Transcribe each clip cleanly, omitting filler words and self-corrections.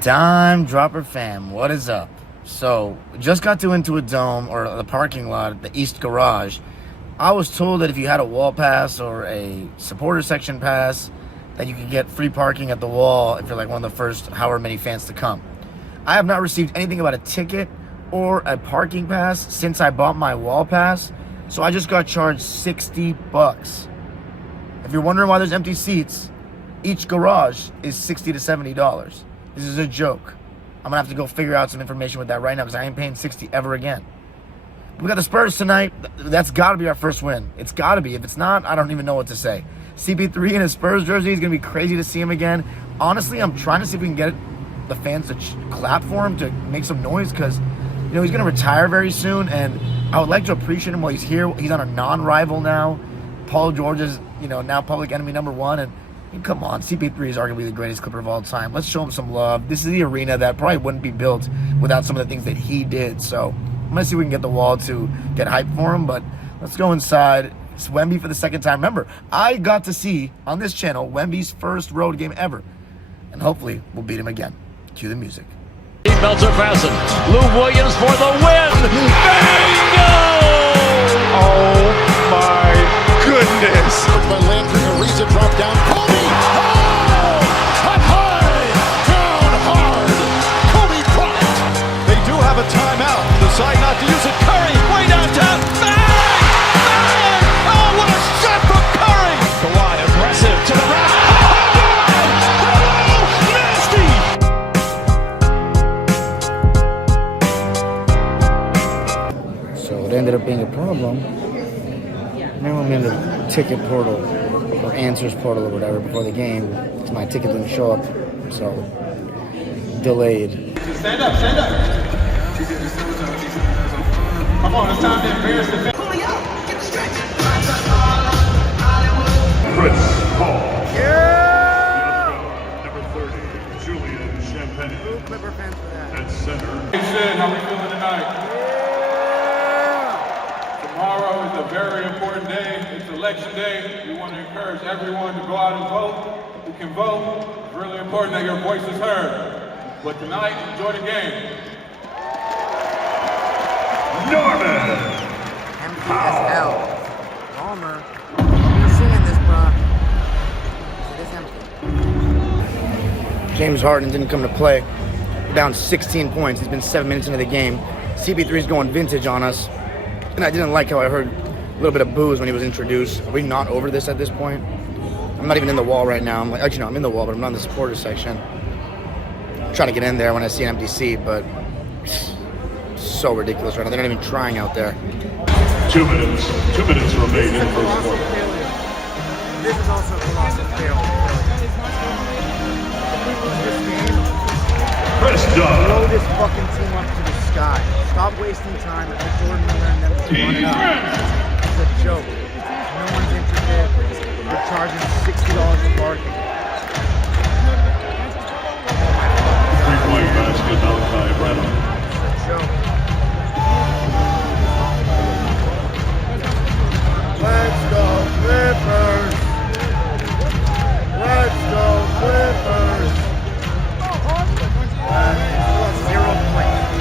Dime Dropper fam, what is up? So, just got to Intuit Dome, or the parking lot, the East Garage. I was told that if you had a wall pass or a supporter section pass, that you could get free parking at the wall if you're like one of the first however many fans to come. I have not received anything about a ticket or a parking pass since I bought my wall pass, so I just got charged $60. If you're wondering why there's empty seats, each garage is $60 to $70. This is a joke. I'm gonna have to go figure out some information with that right now because I ain't paying $60 ever again. We got the Spurs tonight. That's got to be our first win. It's got to be. If it's not, I don't even know what to say. CP3 in his Spurs jersey is gonna be crazy to see him again. Honestly, I'm trying to see if we can get the fans to clap for him, to make some noise, because he's gonna retire very soon, and I would like to appreciate him while he's here. He's on a non-rival now. Paul George is now public enemy number one, and come on, CP3 is arguably the greatest Clipper of all time. Let's show him some love. This is the arena that probably wouldn't be built without some of the things that he did. So I'm gonna see if we can get the wall to get hype for him. But let's go inside. It's Wemby for the second time. Remember, I got to see on this channel Wemby's first road game ever, and hopefully we'll beat him again. Cue the music. Seatbelts are fastened. Lou Williams for the win. Bingo! Oh my goodness! By Landry, Ariza drop down. Kobe! Oh! Up high! Down hard! Kobe Bryant! They do have a timeout. Decide not to use it. Curry, way downtown. Bang! Bang! Oh, what a shot from Curry! Kawhi aggressive to the rack. So it ended up being a problem. Now I'm in the ticket portal, or answers portal, or whatever, before the game. My ticket didn't show up, so delayed. Stand up, stand up. Come on, it's time to embarrass the fans. Pulling out, get the stretch. Chris Paul. Yeah! Number 30, Julian Champagne. Blue Clipper fans for that. At center. Hey, Sid, how we feeling tonight? Tomorrow is a very important day. It's election day. We want to encourage everyone to go out and vote. Who can vote? It's really important that your voice is heard. But tonight, enjoy the game. Norman. Empty as hell. Palmer. You're seeing this, bro. It is empty. James Harden didn't come to play. We're down 16 points. It's been 7 minutes into the game. CP3's going vintage on us. And I didn't like how I heard a little bit of boos when he was introduced. Are we not over this at this point? I'm not even in the wall right now. Actually, no, I'm in the wall, but I'm not in the supporter section. I'm trying to get in there when I see an empty seat, but it's so ridiculous right now. They're not even trying out there. 2 minutes. 2 minutes remain in the first quarter. This is also a colossal failure. Press done. Blow this fucking team up to the sky. Stop wasting time. Let Jordan Miller and them just run it up. It's a joke. No one's interested. You're charging $60 for parking. Three-point basket out by Brennan. It's a joke. Let's go Clippers! Let's go Clippers! 0 points.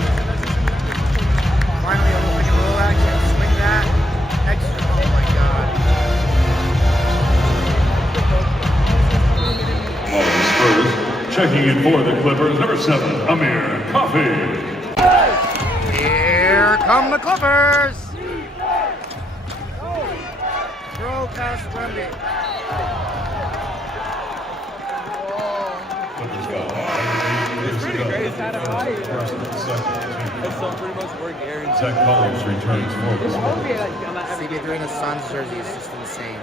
Finally, I can roll action, swing that. Extra. Oh my Spurs checking in for the Clippers. Number 7, Amir Coffey. Here come the Clippers! Throw past Wemby. It's pretty great. It's out of fire. That's so pretty much work area. Zach Collins returns for the Spurs. CP3 in the Suns jersey is just insane.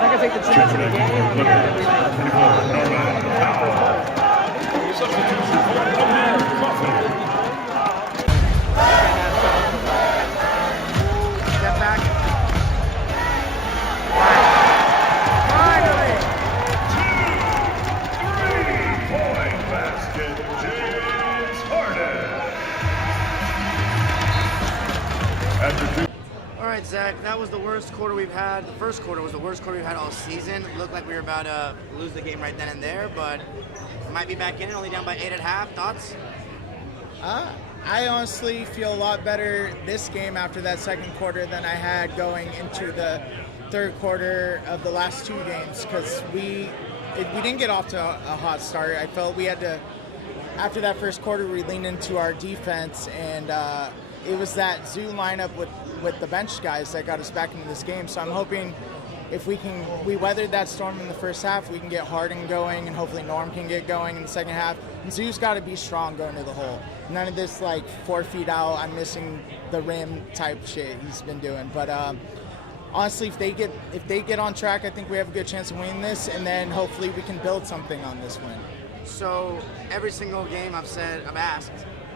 I can take the chance in the game. Substitution for Amir Coffey. Step back. Finally! 3-point basket, James Harden. After 2. All right, Zach. correct. That was the worst quarter we've had. The first quarter was the worst quarter we've had all season. It looked like we were about to lose the game right then and there, but might be back in it, only down by 8 at half. Thoughts? I honestly feel a lot better this game after that second quarter than I had going into the third quarter of the last two games, because we didn't get off to a hot start. I felt we had to, after that first quarter, we leaned into our defense, and it was that zoo lineup with the bench guys that got us back into this game. So I'm hoping if we weathered that storm in the first half, we can get Harden going, and hopefully Norm can get going in the second half. And Zoo's got to be strong going to the hole. None of this 4 feet out, I'm missing the rim type shit he's been doing. But honestly, if they get on track, I think we have a good chance of winning this, and then hopefully we can build something on this win. So every single game I've asked,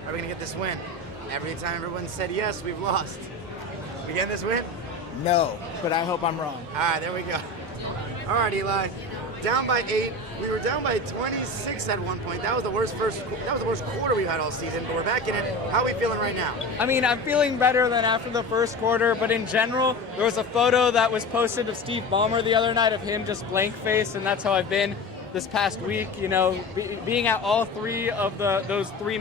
are we gonna get this win? Every time everyone said yes, we've lost. We getting this win? No, but I hope I'm wrong. All right, there we go. All right, Eli. Down by 8. We were down by 26 at one point. That was the worst quarter we've had all season, but we're back in it. How are we feeling right now? I mean, I'm feeling better than after the first quarter, but in general, there was a photo that was posted of Steve Ballmer the other night of him just blank faced, and that's how I've been this past week. You know, being at all 3 of those 3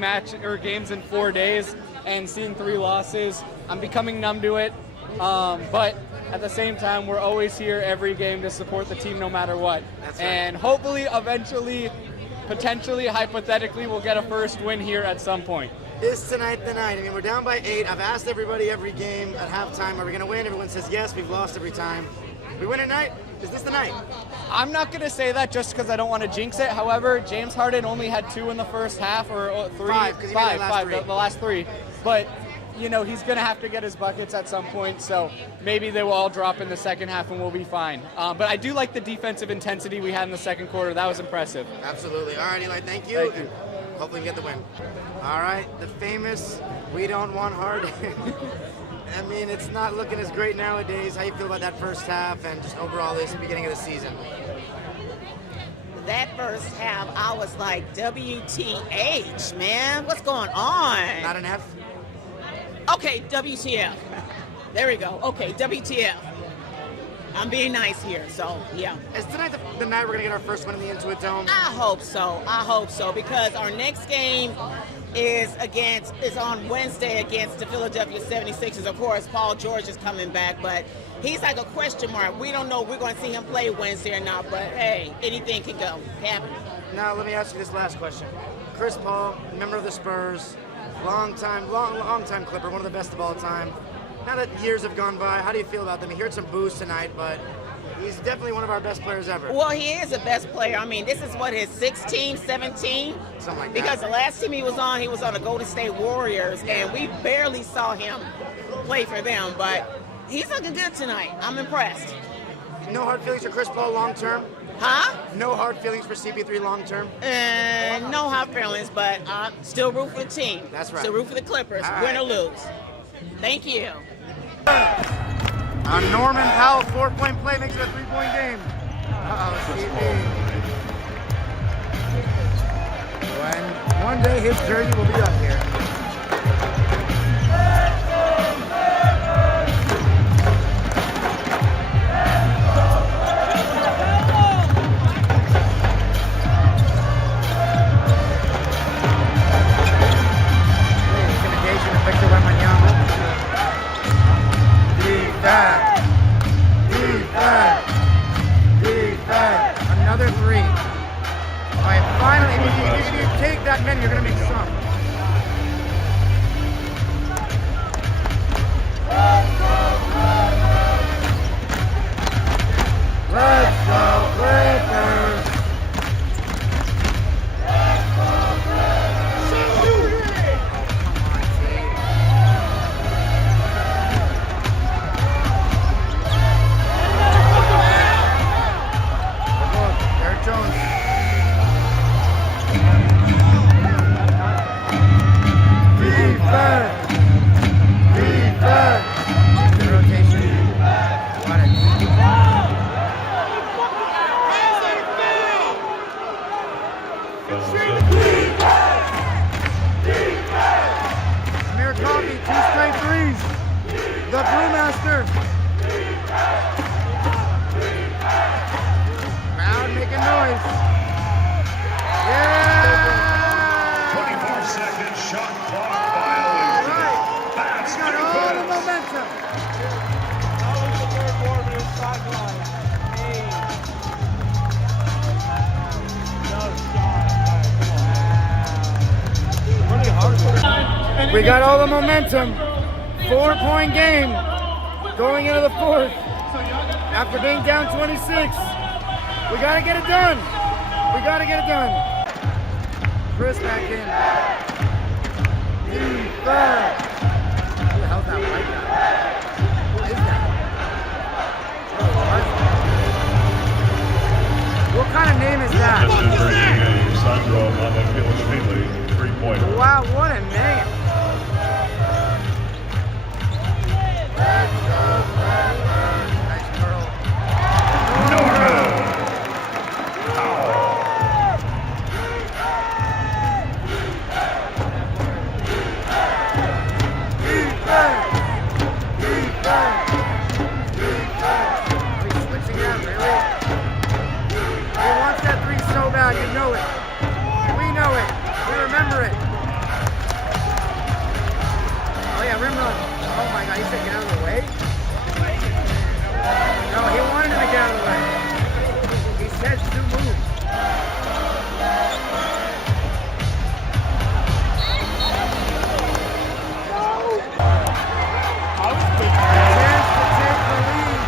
games in 4 days and seeing 3 losses, I'm becoming numb to it. But at the same time, we're always here every game to support the team no matter what. That's right. And hopefully, eventually, potentially, hypothetically, we'll get a first win here at some point. Is tonight the night? I mean, we're down by 8. I've asked everybody every game at halftime, are we going to win? Everyone says yes. We've lost every time. We win tonight? Is this the night? I'm not going to say that just because I don't want to jinx it. However, James Harden only had 2 in the first half, or 3. 5, because he made the last 3. But you know, he's going to have to get his buckets at some point, so maybe they will all drop in the second half and we'll be fine. But I do like the defensive intensity we had in the second quarter. That was impressive. Absolutely. All right, Eli, thank you. Thank you. Hopefully we get the win. All right, the famous "we don't want Harden." I mean, it's not looking as great nowadays. How you feel about that first half and just overall this beginning of the season? That first half, I was like, WTH, man. What's going on? Not an F? Okay, WTF. There we go. Okay, WTF. I'm being nice here, so yeah. Is tonight the night we're going to get our first win in the Intuit Dome? I hope so, because our next game is on Wednesday against the Philadelphia 76ers. Of course, Paul George is coming back, but he's like a question mark. We don't know if we're going to see him play Wednesday or not, but hey, anything can go. Happen. Now, let me ask you this last question. Chris Paul, member of the Spurs, long time Clipper, one of the best of all time. Now that years have gone by, how do you feel about them? He heard some boos tonight, but he's definitely one of our best players ever. Well, he is the best player. I mean, this is what, his 16, 17? Something like that. Because the last team he was on the Golden State Warriors, and we barely saw him play for them, but he's looking good tonight. I'm impressed. No hard feelings for Chris Paul long term? Huh? No hard feelings for CP3 long term? No hard feelings, but I'm still root for the team. That's right. Still root for the Clippers, win or lose. Thank you. Norman Powell, 4-point play, makes it a 3-point game. CP. When one day his jersey will be up here. Another 3. All right, finally, if you take that many, you're going to make some. Let's go, Clippers! Jones. Defense! Good rotation. Got it. Amir Coffey, 2 straight threes. The Brewmaster. We got all the momentum. 4-point game going into the fourth. After being down 26, we gotta get it done. We gotta get it done. Chris back in. Defense. Who the hell's that white guy? Who is that? What kind of name is that? Wow, what a name. Nice curl. You know it. We know it. We remember it. Oh yeah, rim run. Oh my God, he said get out of the way? No, he wanted him to get out of the way. He said to move. Chance to take the lead.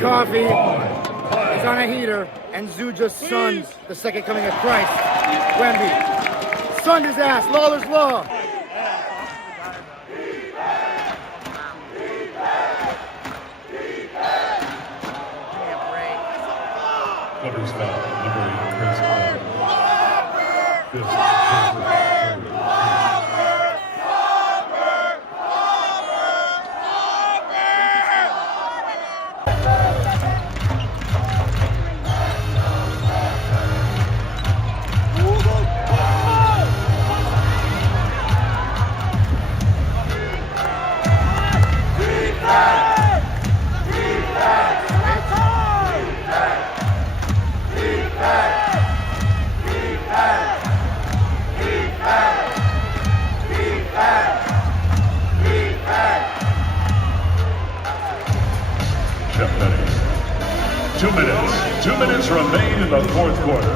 Coffee is on a heater, and Zoo just sunned the second coming of Christ. Wemby sunned his ass. Lawler's Law. Clippers foul, number 8, Prince. Jeff Benny. 2 minutes. 2 minutes remain in the fourth quarter.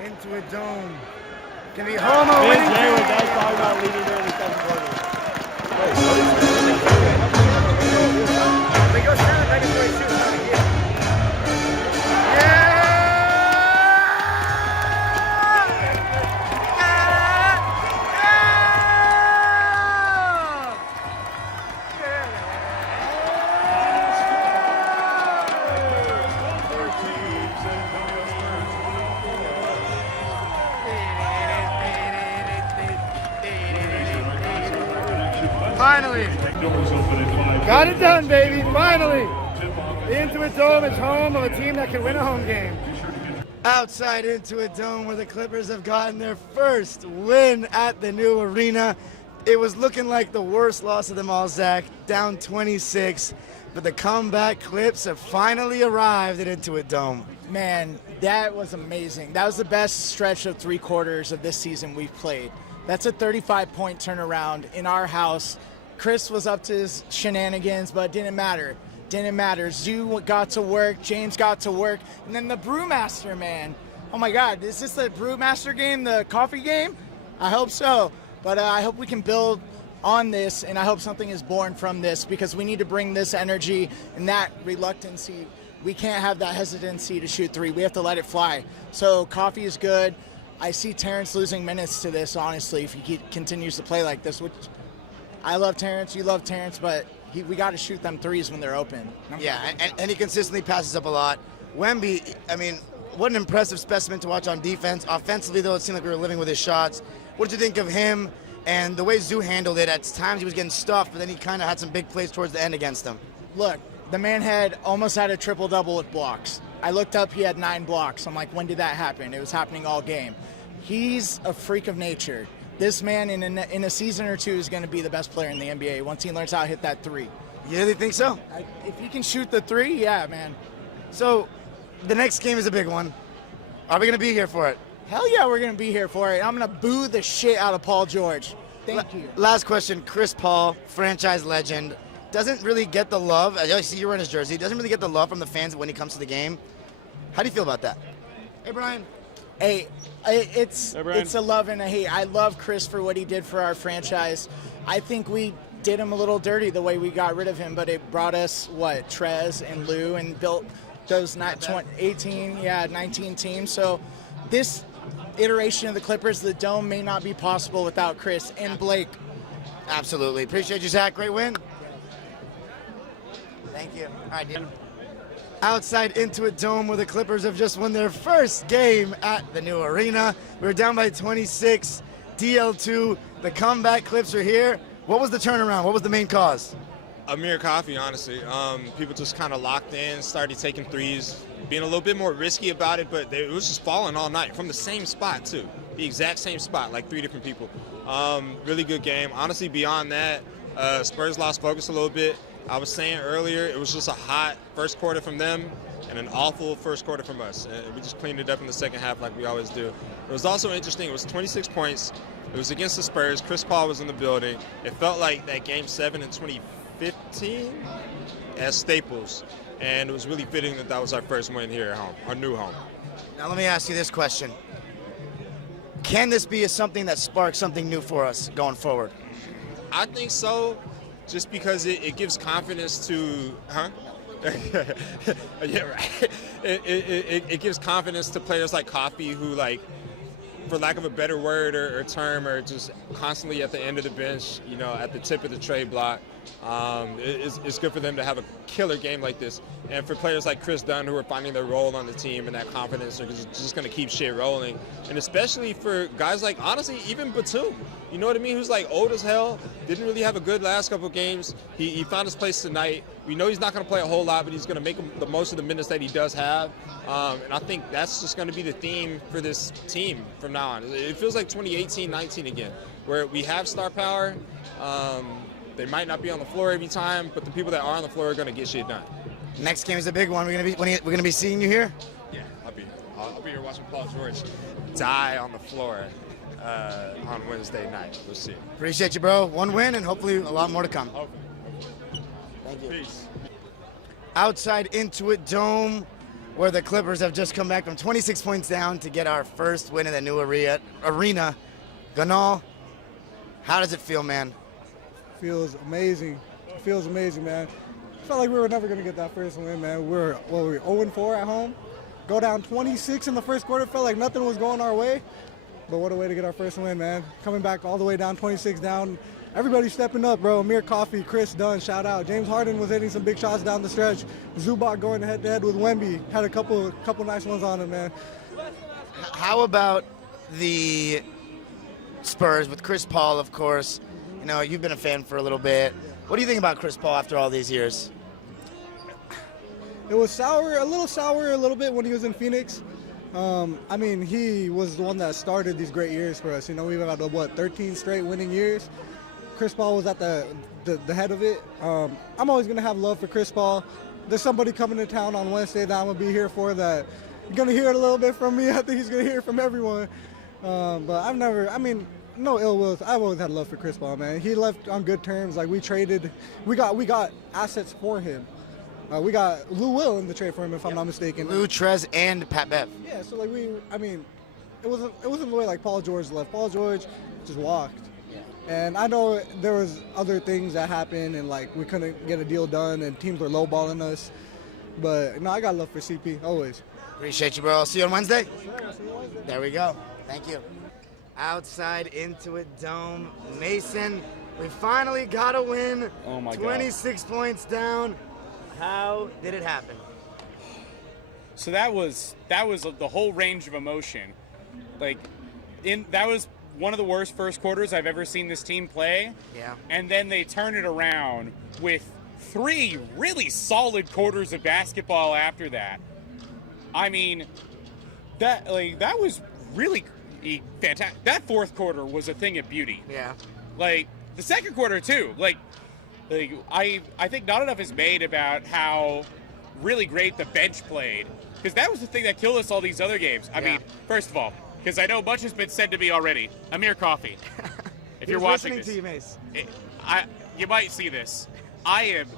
Intuit Dome can be home of winning team. Jay was talking about leading during the second quarter. They go down right before he shoots out again. Yeah! Finally! Got it done, baby! Finally! The Intuit Dome is home of a team that can win a home game. Outside Intuit Dome, where the Clippers have gotten their first win at the new arena. It was looking like the worst loss of them all, Zach, down 26. But the comeback Clips have finally arrived at Intuit Dome. Man, that was amazing. That was the best stretch of 3 quarters of this season we've played. That's a 35-point turnaround in our house. Chris was up to his shenanigans, but it didn't matter. Didn't matter. Zoo got to work, James got to work, and then the Brewmaster, man. Oh my God, is this the Brewmaster game, the coffee game? I hope so, but I hope we can build on this, and I hope something is born from this, because we need to bring this energy and that reluctancy. We can't have that hesitancy to shoot 3. We have to let it fly. So coffee is good. I see Terrence losing minutes to this, honestly, if he continues to play like this, which I love Terrence, you love Terrence, but we got to shoot them 3s when they're open. Yeah, and he consistently passes up a lot. Wemby, I mean, what an impressive specimen to watch on defense. Offensively, though, it seemed like we were living with his shots. What did you think of him and the way Zoo handled it? At times he was getting stuffed, but then he kind of had some big plays towards the end against him. Look, the man almost had a triple-double with blocks. I looked up, he had 9 blocks. I'm like, when did that happen? It was happening all game. He's a freak of nature. This man in a season or 2 is going to be the best player in the NBA once he learns how to hit that 3. You really think so? If he can shoot the 3, yeah, man. So the next game is a big one. Are we going to be here for it? Hell yeah, we're going to be here for it. I'm going to boo the shit out of Paul George. Thank you. Last question. Chris Paul, franchise legend, doesn't really get the love. I see you're wearing his jersey. Doesn't really get the love from the fans when he comes to the game. How do you feel about that? Hey, Brian. Hey, it's a love and a hate. I love Chris for what he did for our franchise. I think we did him a little dirty the way we got rid of him, but it brought us, Trez and Lou, and built those 19 teams. So this iteration of the Clippers, the Dome, may not be possible without Chris and Blake. Absolutely. Appreciate you, Zach. Great win. Thank you. All right, Dan. Outside Intuit Dome, where the Clippers have just won their first game at the new arena. We're down by 26. DL2. The comeback Clips are here. What was the turnaround? What was the main cause? Amir Coffee, honestly. People just kind of locked in, started taking 3s, being a little bit more risky about it, but it was just falling all night from the same spot, too. The exact same spot, like 3 different people. Really good game. Honestly, beyond that, Spurs lost focus a little bit. I was saying earlier, it was just a hot first quarter from them and an awful first quarter from us. And we just cleaned it up in the second half like we always do. It was also interesting. It was 26 points. It was against the Spurs. Chris Paul was in the building. It felt like that Game 7 in 2015 at Staples. And it was really fitting that that was our first win here at home, our new home. Now let me ask you this question. Can this be something that sparks something new for us going forward? I think so. Just because it gives confidence to, yeah, right. It gives confidence to players like Coffee who, like, for lack of a better word or term, are just constantly at the end of the bench, at the tip of the trade block. It's good for them to have a killer game like this. And for players like Chris Dunn, who are finding their role on the team and that confidence, are just going to keep shit rolling. And especially for guys like, honestly, even Batum, you know what I mean, who's like old as hell, didn't really have a good last couple of games. He found his place tonight. We know he's not going to play a whole lot, but he's going to make the most of the minutes that he does have. And I think that's just going to be the theme for this team from now on. It feels like 2018-19 again, where we have star power. They might not be on the floor every time, but the people that are on the floor are going to get shit done. Next game is a big one. We're gonna be seeing you here. Yeah, I'll be here watching Paul George die on the floor on Wednesday night. We'll see. Appreciate you, bro. One win and hopefully a lot more to come. Okay. Thank you. Peace. Outside Intuit Dome, where the Clippers have just come back from 26 points down to get our first win in the new arena. Ganal, how does it feel, man? Feels amazing. It feels amazing, man. Felt like we were never going to get that first win, man. We were 0-4 at home. Go down 26 in the first quarter. Felt like nothing was going our way. But what a way to get our first win, man. Coming back all the way down, 26 down. Everybody stepping up, bro. Amir Coffey, Chris Dunn, shout out. James Harden was hitting some big shots down the stretch. Zubac going head-to-head with Wemby. Had a couple nice ones on him, man. How about the Spurs with Chris Paul, of course? You know, you've been a fan for a little bit. What do you think about Chris Paul after all these years? It was a little bit when he was in Phoenix. I mean, he was the one that started these great years for us. You know, we've had, 13 straight winning years. Chris Paul was at the head of it. I'm always going to have love for Chris Paul. There's somebody coming to town on Wednesday that I'm going to be here for that you're going to hear it a little bit from me. I think he's going to hear it from everyone. But no ill will. I've always had love for Chris Paul, man. He left on good terms. Like, we got assets for him. We got Lou Will in the trade for him, if I'm not mistaken. Lou, Trez, and Pat Bev. Yeah, so like it wasn't the way like Paul George left. Paul George just walked. Yeah. And I know there was other things that happened, and like we couldn't get a deal done, and teams were lowballing us. But no, I got love for CP always. Appreciate you, bro. I'll see you on Wednesday. Sure, I'll see you Wednesday. There we go. Thank you. Outside Intuit Dome, Mason. We finally got a win. Oh my God. 26 points down. How did it happen? So that was the whole range of emotion. That was one of the worst first quarters I've ever seen this team play. Yeah. And then they turn it around with 3 really solid quarters of basketball after that. I mean, that was really fantastic. That fourth quarter was a thing of beauty. Yeah. Like the second quarter too. I think not enough is made about how really great the bench played, because that was the thing that killed us all these other games. I mean, first of all, because I know much has been said to me already. Amir Coffey, if you're watching this, to you, Mace. You might see this. I am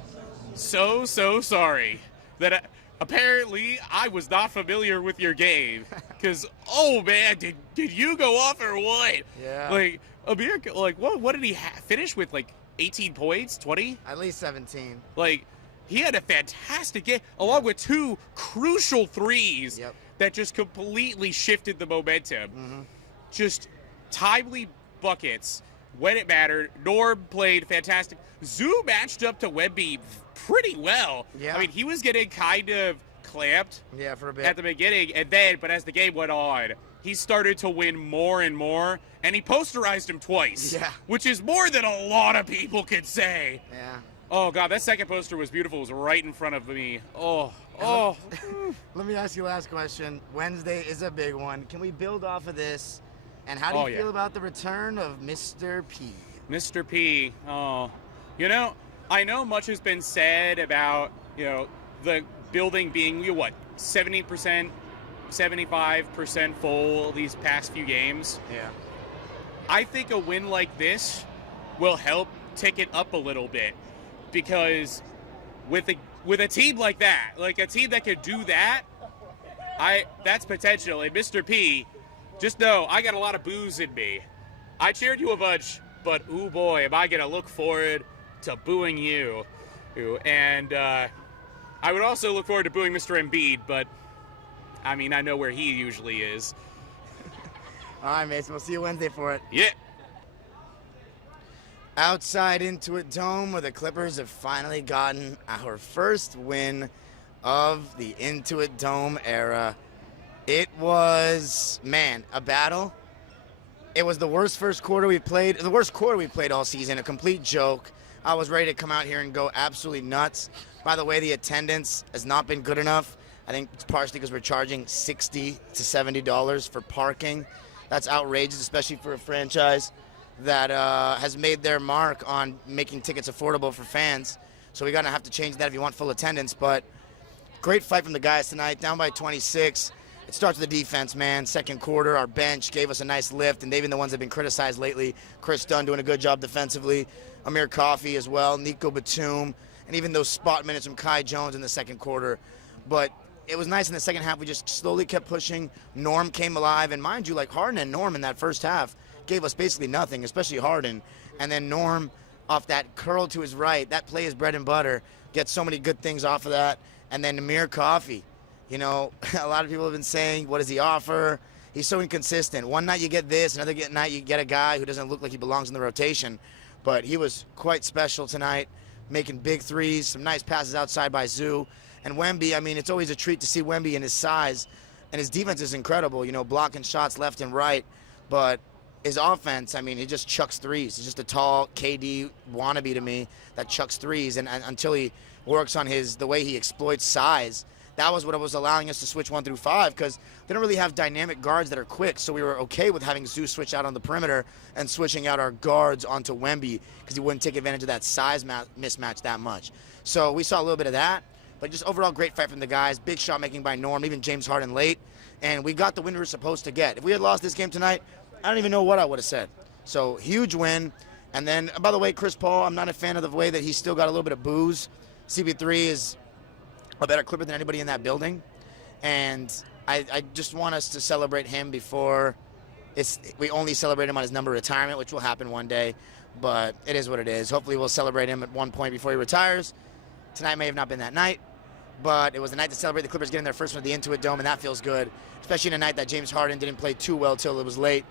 so sorry that apparently I was not familiar with your game, because oh man, did you go off or what? Yeah. Like Amir, what did he finish with? 18 points, 20? At least 17. He had a fantastic game, along with 2 crucial threes that just completely shifted the momentum. Mm-hmm. Just timely buckets when it mattered. Norm played fantastic. Zoo matched up to Wemby pretty well. Yeah. I mean, he was getting kind of clamped for a bit at the beginning, but as the game went on, he started to win more and more, and he posterized him twice, which is more than a lot of people could say. Yeah. Oh, God, that second poster was beautiful. It was right in front of me. Oh. Let me ask you last question. Wednesday is a big one. Can we build off of this? And how do you feel about the return of Mr. P? Mr. P, I know much has been said about, the building being, 70%, 75% full these past few games. Yeah. I think a win like this will help tick it up a little bit, because with a team like that, like a team that could do that, that's potential. And Mr. P, just know I got a lot of booze in me. I cheered you a bunch, but ooh boy, am I gonna look forward to booing you. And I would also look forward to booing Mr. Embiid, but I mean, I know where he usually is. All right, Mason. We'll see you Wednesday for it. Yeah. Outside Intuit Dome, where the Clippers have finally gotten our first win of the Intuit Dome era. It was, a battle. It was the worst quarter we played all season, a complete joke. I was ready to come out here and go absolutely nuts. By the way, the attendance has not been good enough. I think it's partially because we're charging $60 to $70 for parking. That's outrageous, especially for a franchise that has made their mark on making tickets affordable for fans. So we're going to have to change that if you want full attendance. But great fight from the guys tonight, down by 26. It starts with the defense, man. Second quarter, our bench gave us a nice lift, and they've been the ones that have been criticized lately. Chris Dunn doing a good job defensively. Amir Coffey as well, Nico Batum, and even those spot minutes from Kai Jones in the second quarter. But it was nice in the second half. We just slowly kept pushing. Norm came alive. And mind you, like Harden and Norm in that first half gave us basically nothing, especially Harden. And then Norm, off that curl to his right, that play is bread and butter. Gets so many good things off of that. And then Amir Coffey. You know, a lot of people have been saying, what does he offer? He's so inconsistent. One night you get this, another night you get a guy who doesn't look like he belongs in the rotation. But he was quite special tonight, making big threes, some nice passes outside by Zoo. And Wemby, I mean, it's always a treat to see Wemby in his size. And his defense is incredible, you know, blocking shots left and right. But his offense, I mean, he just chucks threes. He's just a tall KD wannabe to me that chucks threes. And until he works on the way he exploits size, that was what was allowing us to switch 1 through 5, because they don't really have dynamic guards that are quick. So we were okay with having Zeus switch out on the perimeter and switching out our guards onto Wemby, because he wouldn't take advantage of that size mismatch that much. So we saw a little bit of that, but just overall great fight from the guys. Big shot making by Norm, even James Harden late. And we got the win we were supposed to get. If we had lost this game tonight, I don't even know what I would have said. So huge win. And then, by the way, Chris Paul, I'm not a fan of the way that he's still got a little bit of booze. CP3 is a better Clipper than anybody in that building, and I just want us to celebrate him before we only celebrate him on his number of retirement, which will happen one day, but it is what it is. Hopefully we'll celebrate him at one point before he retires. Tonight may have not been that night, but it was the night to celebrate the Clippers getting their first one at the Intuit Dome, and that feels good, especially in a night that James Harden didn't play too well till it was late.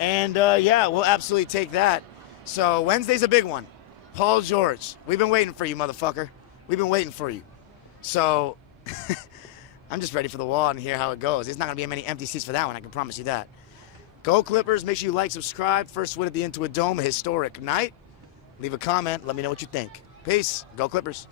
And yeah, we'll absolutely take that. So Wednesday's a big one. Paul George, we've been waiting for you, motherfucker. We've been waiting for you. So I'm just ready for the wall and hear how it goes. There's not going to be many empty seats for that one, I can promise you that. Go Clippers. Make sure you like, subscribe. First win at the Intuit Dome, a historic night. Leave a comment. Let me know what you think. Peace. Go Clippers.